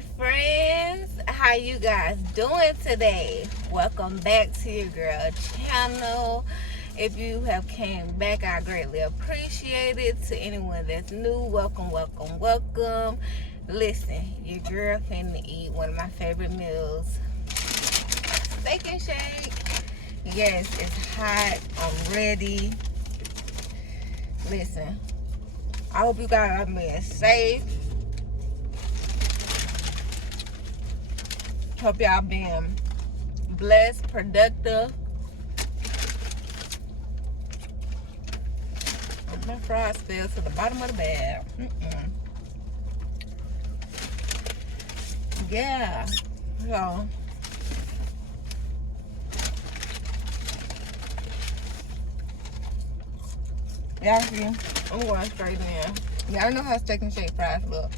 my friends, how you guys doing today? Welcome back to your girl channel. If you have came back, I greatly appreciate it. To anyone that's new, welcome. Listen, your girl finna eat one of my favorite meals, steak and shake. Yes, it's hot, I'm ready. Listen, I hope you guys are being safe. Hope y'all being blessed, productive. My fries fell to the bottom of the bag. Yeah. So y'all see, I'm going straight in. Y'all know how steak and shake fries look.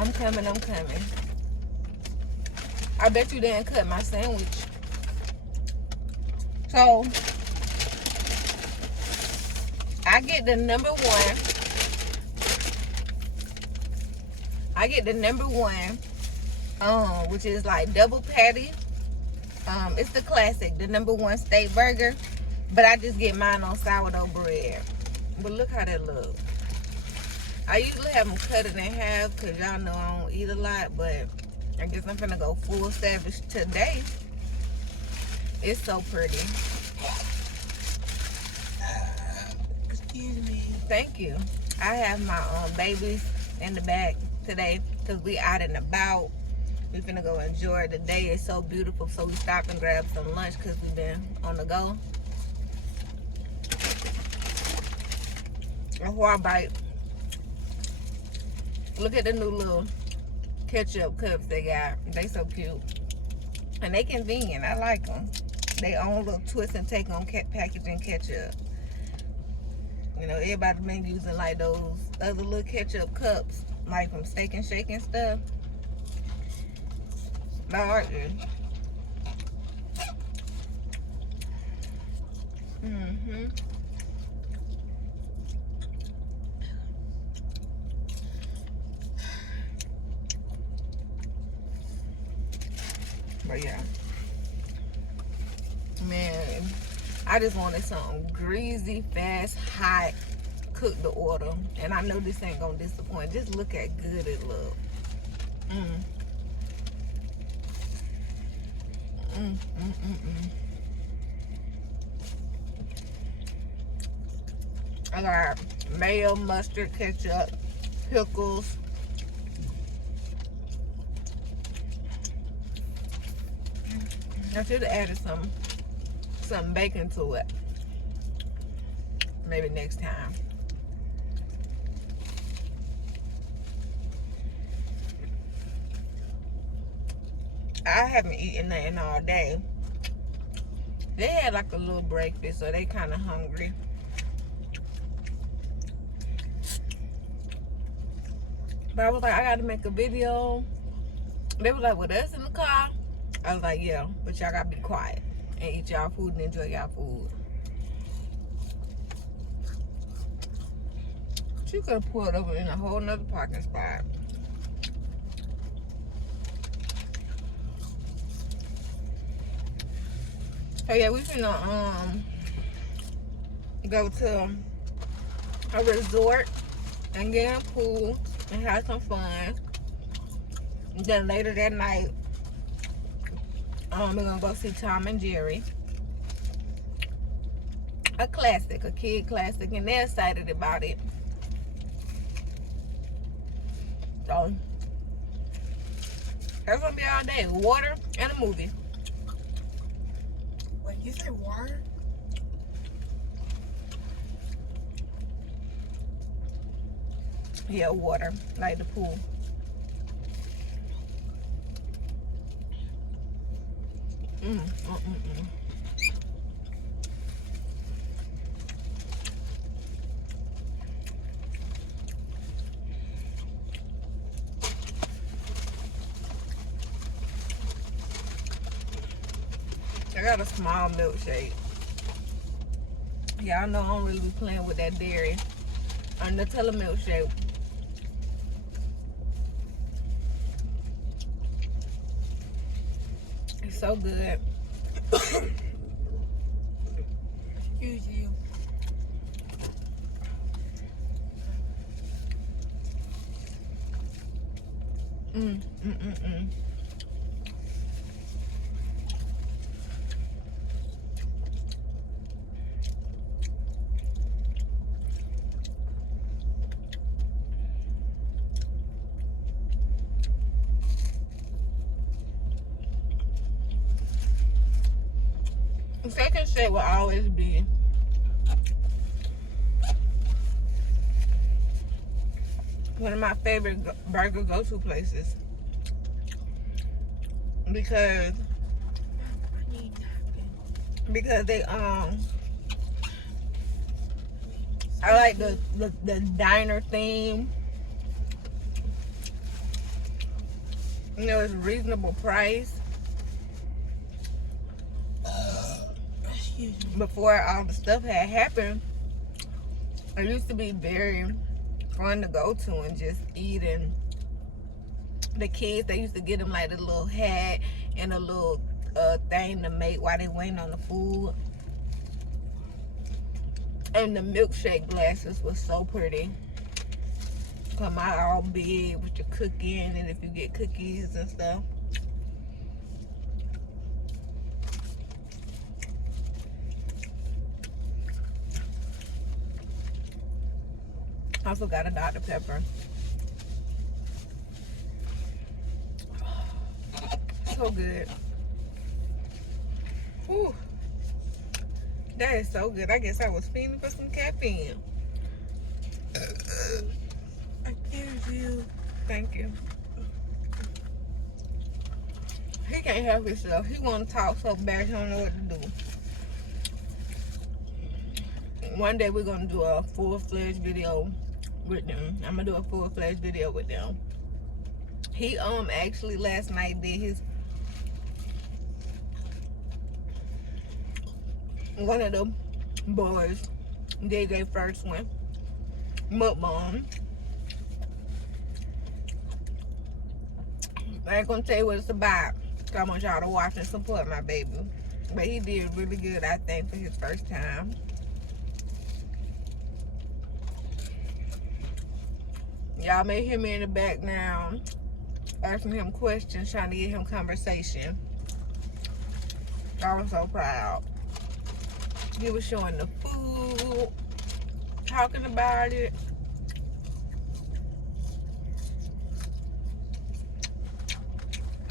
I'm coming. I bet you didn't cut my sandwich. So, I get the number one. Which is like double patty. It's the classic, the number one steak burger. But I just get mine on sourdough bread. But look how that looks. I usually have them cut it in half because y'all know I don't eat a lot, but I guess I'm finna go full savage today. It's so pretty. Excuse me. Thank you. I have my babies in the back today because we out and about. We finna go enjoy the day. It's so beautiful, so we stopped and grabbed some lunch because we've been on the go. Before I bite, look at the new little ketchup cups they got. They so cute. And they convenient. I like them. They own little twist and take on packaging ketchup. You know, everybody been using like those other little ketchup cups, like from Steak and Shake and stuff. Lord. But yeah, man, I just wanted something greasy, fast, hot, cook the order. And I know this ain't gonna disappoint. Just look at good it look. I got mayo, mustard, ketchup, pickles. I should have added some bacon to it. Maybe next time. I haven't eaten nothing all day. They had like a little breakfast, so they kind of hungry. But I was like, I gotta make a video. They was like, with us in the car? I was like, yeah, but y'all gotta be quiet and eat y'all food and enjoy y'all food. She could have pulled over in a whole nother parking spot. So yeah, we finna go to a resort and get in a pool and have some fun. And then later that night, we're gonna go see Tom and Jerry. A classic, a kid classic, and they're excited about it. So that's gonna be all day. Water and a movie. Wait, you say water? Yeah, water, like the pool. I got a small milkshake. Y'all know I don't really be playing with that dairy. Nutella milkshake. It's so good. Excuse you. Mm. Second Shake will always be one of my favorite burger go-to places because they I like the diner theme. You know, it's reasonable price. Before all the stuff had happened, it used to be very fun to go to and just eat. And the kids, they used to get them like a little hat and a little thing to make while they waiting on the food. And the milkshake glasses was so pretty. Come out all big with your cooking, and if you get cookies and stuff. I also got a Dr. Pepper. So good. Whew. That is so good. I guess I was feeling for some caffeine. Excuse you. Thank you. He can't help himself. He want to talk so bad he don't know what to do. One day we're going to do a full-fledged video with them. I'm going to do a full-fledged video with them. He actually last night did his one of the boys did their first one, mukbang. I ain't gonna tell you what it's about, because I want y'all to watch and support my baby. But he did really good, I think, for his first time. Y'all may hear me in the background asking him questions, trying to get him conversation. I was so proud. He was showing the food, talking about it.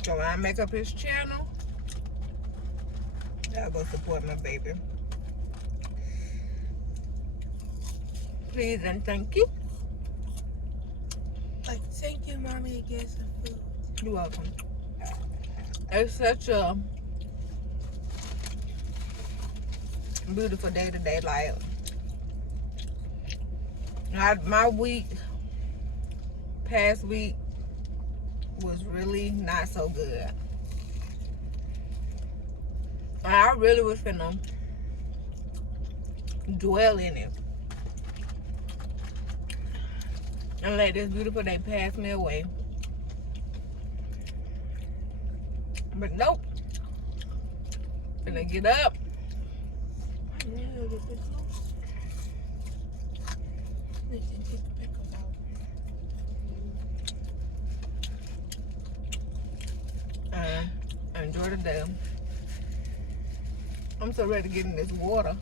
So when I make up his channel, y'all go support my baby. Please and thank you. Like, thank you, mommy, to get some food. You're welcome. It's such a beautiful day today. Like, my past week was really not so good. I really was finna dwell in it and let this beautiful day pass me away. But nope. Finna get up. Enjoy the day. I'm so ready to get in this water.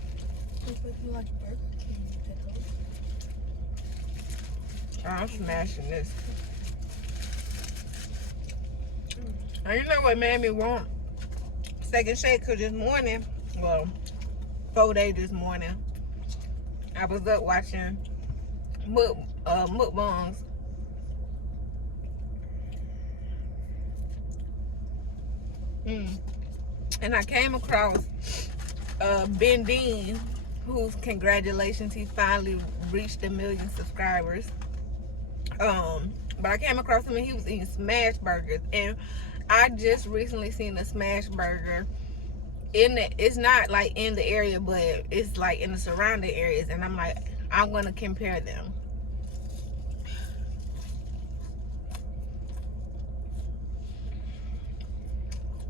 I'm smashing this. And you know what made me want second shake? Because this morning, well, 4 days this morning, I was up watching mukbangs. And I came across Ben Dean, whose congratulations, he finally reached 1 million subscribers. But I came across him and he was eating smash burgers, and I just recently seen a smash burger it's not like in the area, but it's like in the surrounding areas, and I'm like, I'm gonna compare them.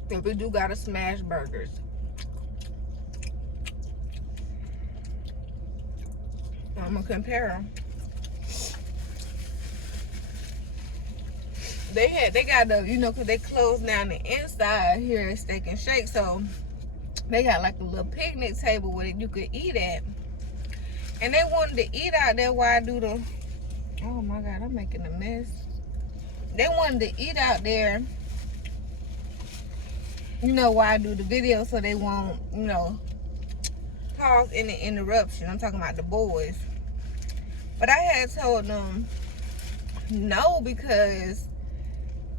If we do gotta smash burgers. I'm gonna compare them. They got the, you know, cause they closed down the inside here at Steak and Shake, so they got like a little picnic table where you could eat at. And they wanted to eat out there while I do the, oh my God, I'm making a mess. They wanted to eat out there, you know, while I do the video, so they won't, you know, cause any interruption. I'm talking about the boys. But I had told them no, because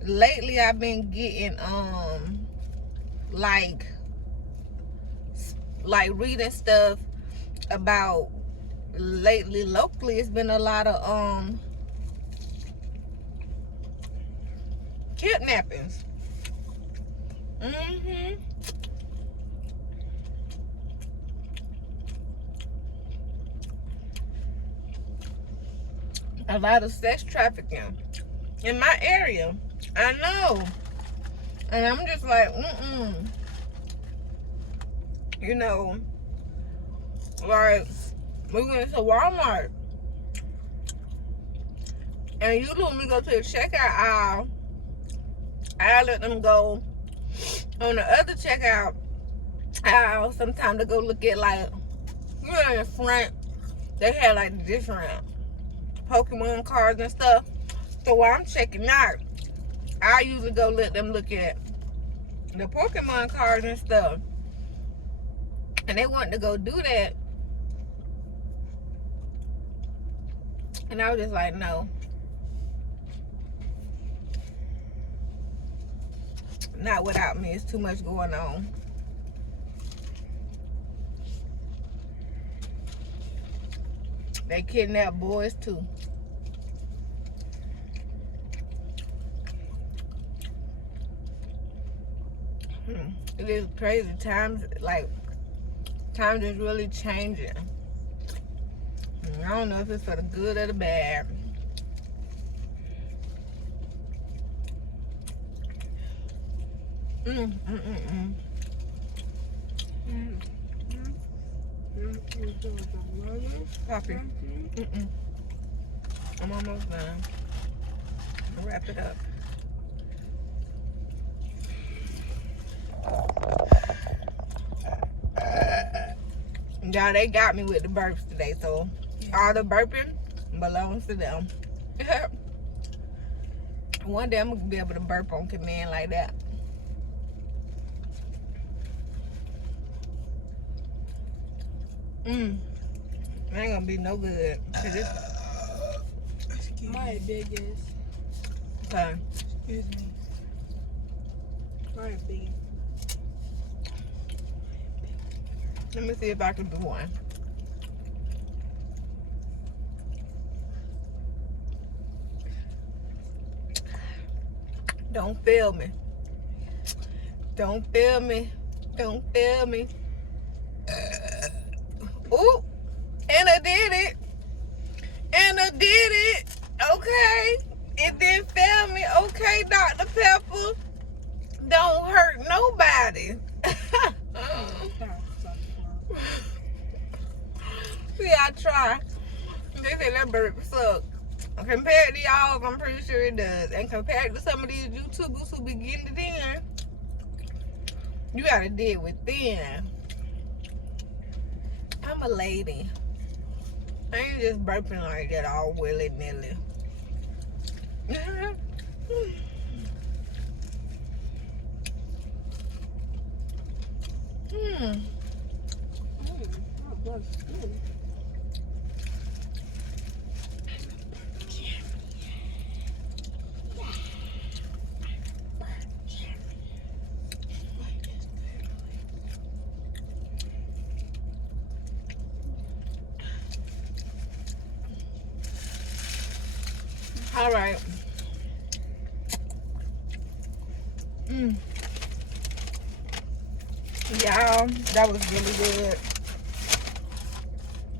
lately I've been getting like reading stuff about, lately locally it's been a lot of kidnappings. A lot of sex trafficking in my area. I know. And I'm just like, you know, like, we went to Walmart and you let me go to the checkout aisle. I let them go on the other checkout aisle sometime to go look at, like, you know, in the front they had like different Pokemon cards and stuff. So while I'm checking out, I usually go let them look at the Pokemon cards and stuff. And they wanted to go do that. And I was just like, no. Not without me. It's too much going on. They kidnap boys too. It is crazy. Times is really changing. I don't know if it's for the good or the bad. Coffee. I'm almost done. I'll wrap it up. Y'all, they got me with the burps today, so all the burping belongs to them. One day I'm gonna be able to burp on command like that. It ain't gonna be no good. My biggest. Okay. Excuse me. My biggest. Let me see if I can do one. Don't fail me. Don't fail me. Don't fail me. Ooh, and I did it. And I did it. Okay. It didn't fail me. Okay, Dr. Pepper. Don't hurt nobody. See, I try. They say that burp suck. Compared to y'all, I'm pretty sure it does. And compared to some of these YouTubers who be getting it in, you gotta deal with them. I'm a lady. I ain't just burping like that all willy-nilly. All right. Y'all, that was really good.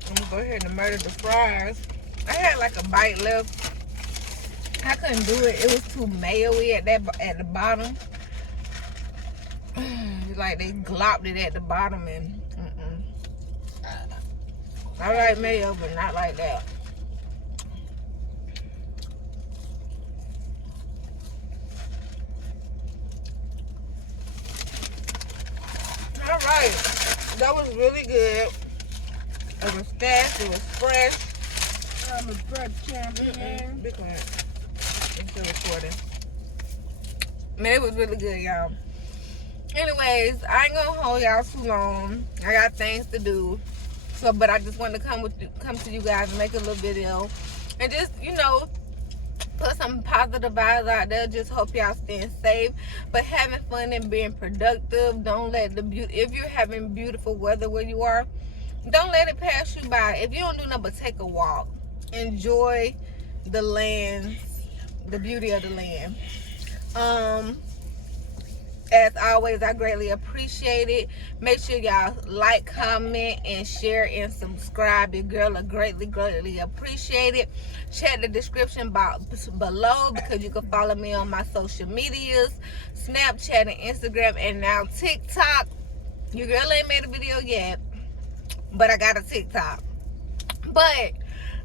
I'm gonna go ahead and murder the fries. I had like a bite left. I couldn't do it. It was too mayo-y at the bottom. Like they glopped it at the bottom and I like mayo, but not like that. All right, that was really good. It was fast, it was fresh. I'm a prep champion. Be quiet. I'm still recording. Man, it was really good, y'all. Anyways, I ain't gonna hold y'all too long. I got things to do. So, but I just wanted to come to you guys and make a little video. And just, you know, put some positive vibes out there. Just hope y'all staying safe. But having fun and being productive. Don't let the if you're having beautiful weather where you are, don't let it pass you by. If you don't do nothing but take a walk, enjoy the lands, the beauty of the land. As always, I greatly appreciate it. Make sure y'all like, comment, and share and subscribe. Your girl, I greatly appreciate it. Check the description box below because you can follow me on my social medias, Snapchat and Instagram, and now TikTok. Your girl ain't made a video yet, but I got a TikTok. But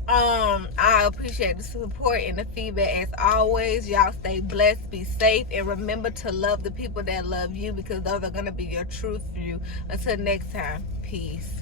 I appreciate the support and the feedback as always. Y'all stay blessed, be safe, and remember to love the people that love you because those are going to be your truth for you. Until next time, peace.